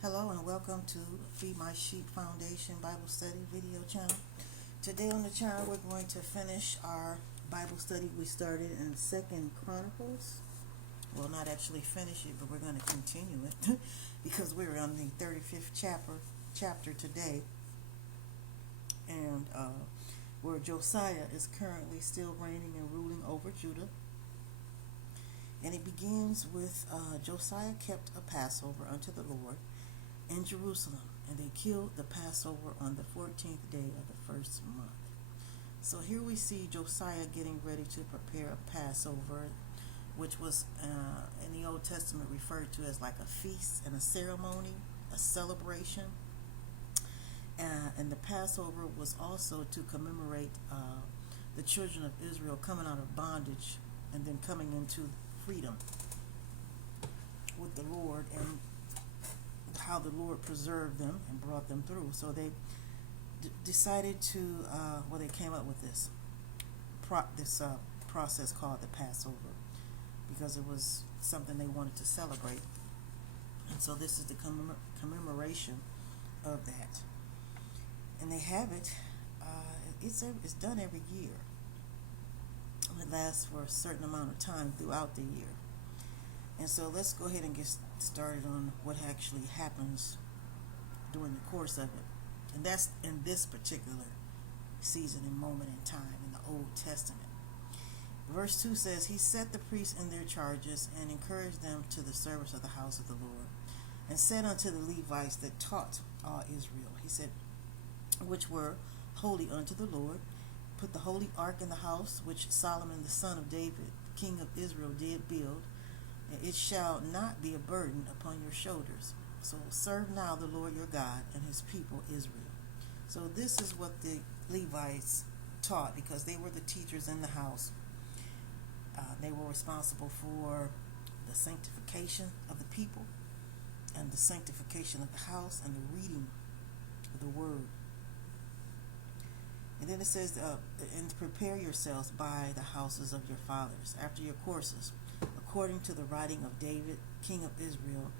Hello and welcome to Feed My Sheep Foundation Bible Study video channel. Today on the channel we're going to finish our Bible study we started in 2Chronicles. Well, not actually finish it, but we're going to continue it because we're on the 35th chapter today, and where Josiah is currently still reigning and ruling over Judah. And it begins with Josiah kept a Passover unto the Lord in Jerusalem, and they killed the Passover on the 14th day of the first month. So here we see Josiah getting ready to prepare a Passover, which was in the Old Testament referred to as like a feast and a ceremony, a celebration. And the Passover was also to commemorate the children of Israel coming out of bondage and then coming into freedom with the Lord, and how the Lord preserved them and brought them through. So they decided to, they came up with this process called the Passover because it was something they wanted to celebrate. And so this is the commemoration of that. And they have it. It's done every year. It lasts for a certain amount of time throughout the year. And so let's go ahead and get started on what actually happens during the course of it. And that's in this particular season and moment in time in the Old Testament. Verse 2 says, He set the priests in their charges and encouraged them to the service of the house of the Lord, and said unto the Levites that taught all Israel, he said, which were holy unto the Lord, put the holy ark in the house which Solomon the son of David, king of Israel, did build, and it shall not be a burden upon your shoulders. So serve now the Lord your God and his people Israel. So this is what the Levites taught, because they were the teachers in the house. They were responsible for the sanctification of the people and the sanctification of the house and the reading of the word. And then it says, and prepare yourselves by the houses of your fathers after your courses, according to the writing of David, king of Israel,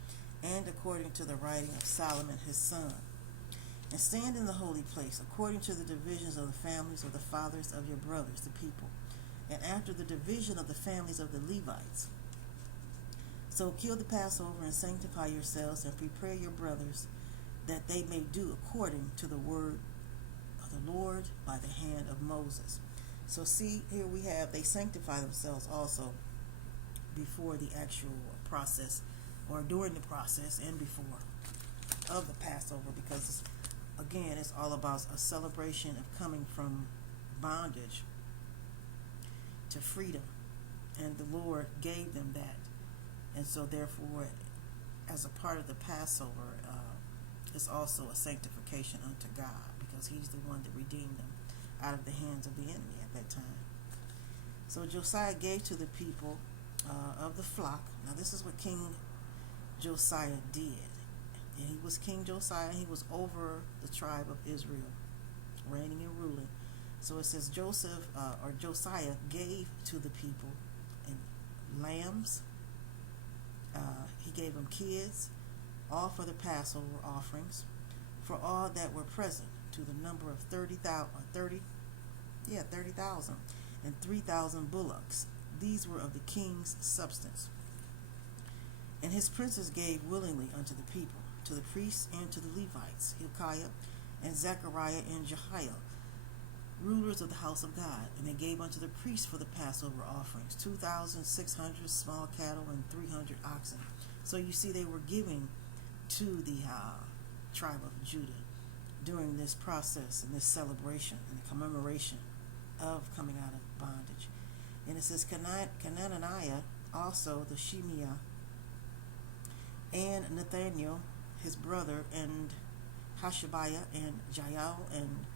and according to the writing of Solomon his son. And stand in the holy place, according to the divisions of the families of the fathers of your brothers, the people, and after the division of the families of the Levites. So kill the Passover and sanctify yourselves, and prepare your brothers, that they may do according to the word of the Lord by the hand of Moses. So see, here we have, they sanctify themselves also before the actual process, or during the process and before of the Passover, because again, it's all about a celebration of coming from bondage to freedom, and the Lord gave them that. And so therefore, as a part of the Passover, it's also a sanctification unto God, because he's the one that redeemed them out of the hands of the enemy at that time. So Josiah gave to the people of the flock. Now this is what King Josiah did. And he was King Josiah. He was over the tribe of Israel, reigning and ruling. So it says Josiah gave to the people and lambs. He gave them kids, all for the Passover offerings, for all that were present, to the number of 30,000, and 3,000 bullocks. These were of the king's substance. And his princes gave willingly unto the people, to the priests and to the Levites, Hilkiah and Zechariah and Jehiel, rulers of the house of God. And they gave unto the priests for the Passover offerings 2,600 small cattle and 300 oxen. So you see, they were giving to the tribe of Judah during this process and this celebration and the commemoration of coming out of bondage. And it says, Cananiah also the Shemiah, and Nathaniel his brother, and Hashabiah, and Jael, and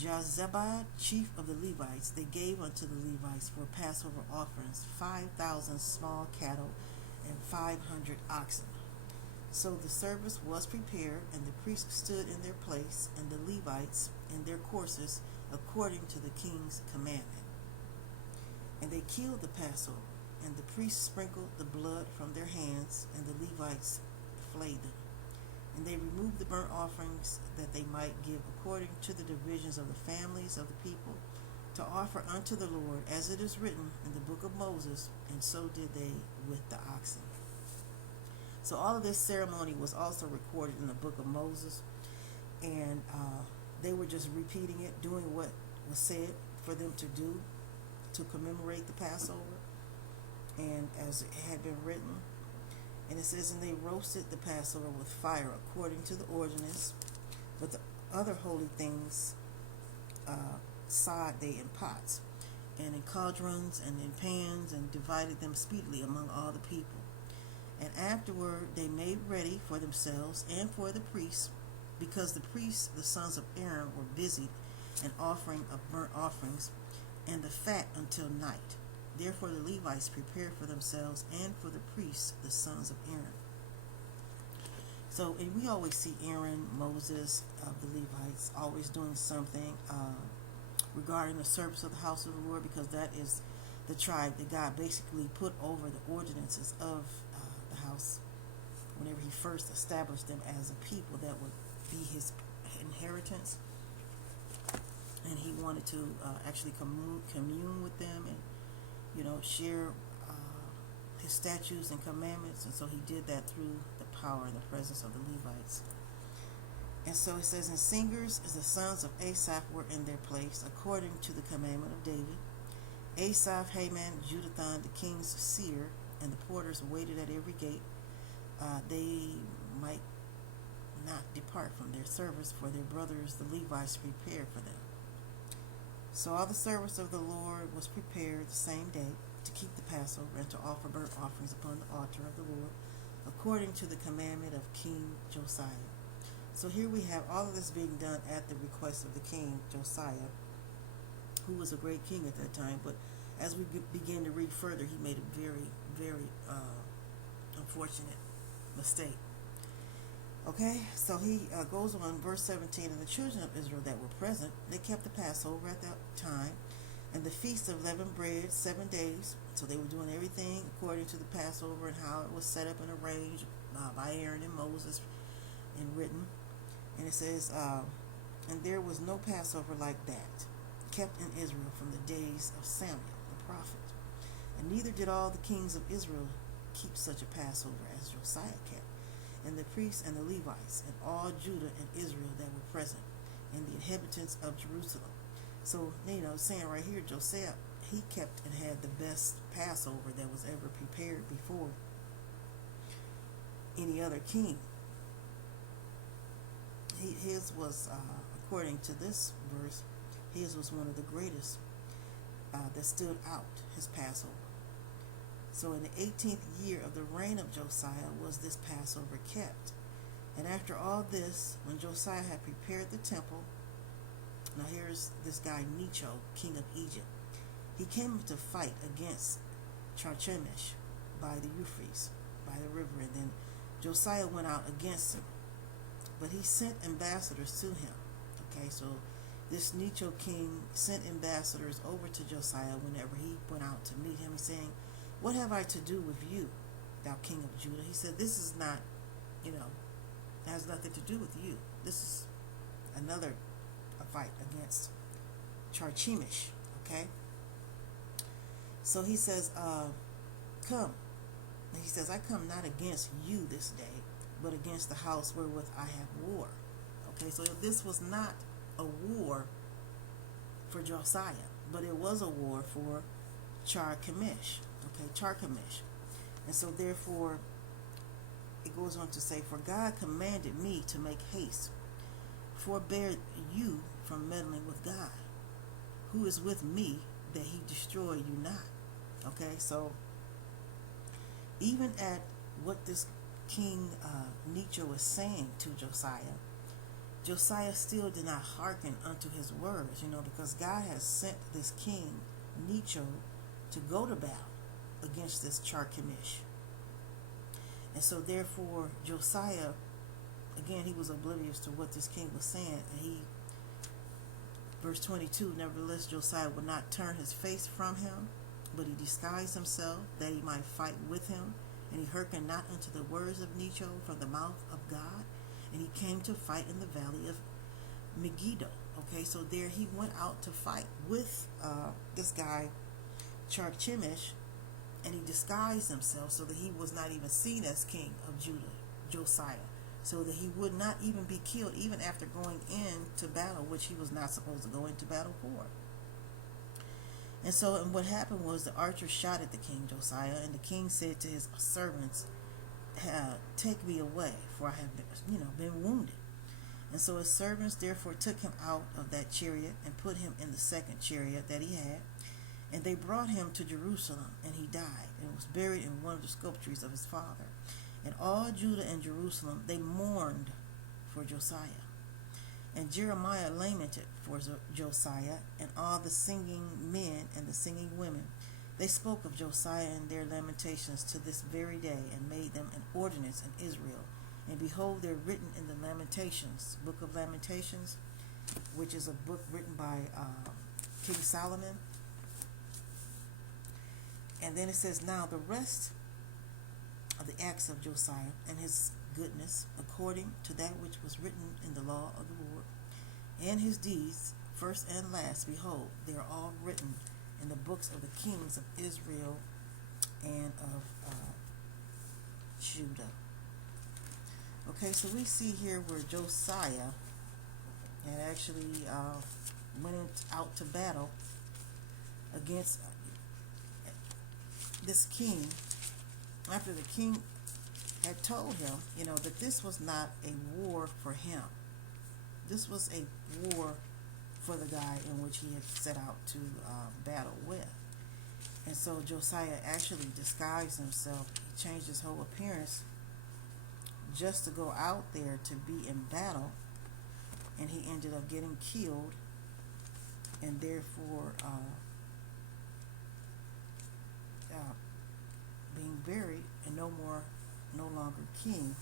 Jozabad, chief of the Levites, they gave unto the Levites for Passover offerings 5,000 small cattle and 500 oxen. So the service was prepared, and the priests stood in their place, and the Levites in their courses, according to the king's commandment. And they killed the Passover, and the priests sprinkled the blood from their hands, and the Levites flayed them. And they removed the burnt offerings that they might give according to the divisions of the families of the people, to offer unto the Lord, as it is written in the book of Moses, and so did they with the oxen. So all of this ceremony was also recorded in the book of Moses, and they were just repeating it, doing what was said for them to do to commemorate the Passover, and as it had been written. And it says, and they roasted the Passover with fire according to the ordinance, but the other holy things sod they in pots, and in cauldrons, and in pans, and divided them speedily among all the people. And afterward they made ready for themselves and for the priests, because the priests, the sons of Aaron, were busied in offering of burnt offerings and the fat until night. Therefore the Levites prepared for themselves and for the priests, the sons of Aaron. So, and we always see Aaron, Moses, the Levites, always doing something regarding the service of the house of the Lord, because that is the tribe that God basically put over the ordinances of the house whenever he first established them as a people that would be his inheritance. And he wanted to actually commune with them and, share his statutes and commandments. And so he did that through the power and the presence of the Levites. And so it says, and singers as the sons of Asaph were in their place, according to the commandment of David. Asaph, Heman, Jeduthun, the king's seer, and the porters waited at every gate. They might not depart from their service, for their brothers the Levites prepared for them. So all the service of the Lord was prepared the same day to keep the Passover and to offer burnt offerings upon the altar of the Lord, according to the commandment of King Josiah. So here we have all of this being done at the request of the king Josiah, who was a great king at that time. But as we begin to read further, he made a very, very unfortunate mistake. Okay, so he goes on, verse 17, and the children of Israel that were present, they kept the Passover at that time, and the feast of leavened bread 7 days. So they were doing everything according to the Passover and how it was set up and arranged by Aaron and Moses and written. And it says, and there was no Passover like that kept in Israel from the days of Samuel the prophet. And neither did all the kings of Israel keep such a Passover as Josiah kept, and the priests and the Levites, and all Judah and Israel that were present, and the inhabitants of Jerusalem. So, saying right here, Josiah, he kept and had the best Passover that was ever prepared before any other king. His was, according to this verse, his was one of the greatest that stood out, his Passover. So in the 18th year of the reign of Josiah was this Passover kept. And after all this, when Josiah had prepared the temple, now here's this guy Necho, king of Egypt. He came to fight against Carchemish by the Euphrates, by the river, and then Josiah went out against him. But he sent ambassadors to him. Okay, so this Necho king sent ambassadors over to Josiah whenever he went out to meet him. He's saying, what have I to do with you, thou king of Judah? He said, this is not, has nothing to do with you. This is another fight against Carchemish, okay? So he says, come. And he says, I come not against you this day, but against the house wherewith I have war. Okay, so this was not a war for Josiah, but it was a war for Carchemish. Okay, Carchemish. And so therefore, it goes on to say, for God commanded me to make haste. Forbear you from meddling with God, who is with me, that he destroy you not. Okay, so even at what this King Necho was saying to Josiah, Josiah still did not hearken unto his words, because God has sent this king Necho to go to battle against this Carchemish. And so therefore Josiah, again, he was oblivious to what this king was saying, and verse 22, nevertheless Josiah would not turn his face from him, but he disguised himself that he might fight with him, and he hearkened not unto the words of Necho from the mouth of God. and he came to fight in the valley of Megiddo. Okay, so there he went out to fight with this guy Charchemish, and he disguised himself so that he was not even seen as king of Judah, Josiah, so that he would not even be killed even after going into battle, which he was not supposed to go into battle for. And what happened was the archer shot at the king Josiah, and the king said to his servants, "Take me away, for I have been wounded." And so his servants therefore took him out of that chariot and put him in the second chariot that he had, and they brought him to Jerusalem, and he died and was buried in one of the sepulchres of his father. And all Judah and Jerusalem, they mourned for Josiah. And Jeremiah lamented for Josiah, and all the singing men and the singing women, they spoke of Josiah in their lamentations to this very day, and made them an ordinance in Israel. And behold, they're written in the Lamentations, book of Lamentations, which is a book written by King Solomon. And then it says, "Now the rest of the acts of Josiah and his goodness, according to that which was written in the law of the Lord, and his deeds, first and last, behold, they are all written in the books of the kings of Israel and of Judah." Okay, so we see here where Josiah had actually went out to battle against this king, after the king had told him, that this was not a war for him. This was a war for the guy in which he had set out to battle with. And so Josiah actually disguised himself. He changed his whole appearance just to go out there to be in battle, and he ended up getting killed, and therefore being buried, and no longer king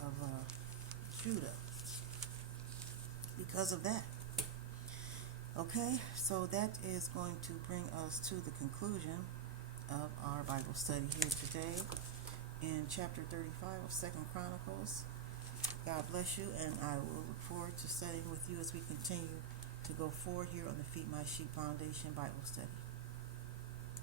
of Judah because of that. Okay, so that is going to bring us to the conclusion of our Bible study here today in chapter 35 of 2 Chronicles. God bless you, and I will look forward to studying with you as we continue to go forward here on the Feed My Sheep Foundation Bible study.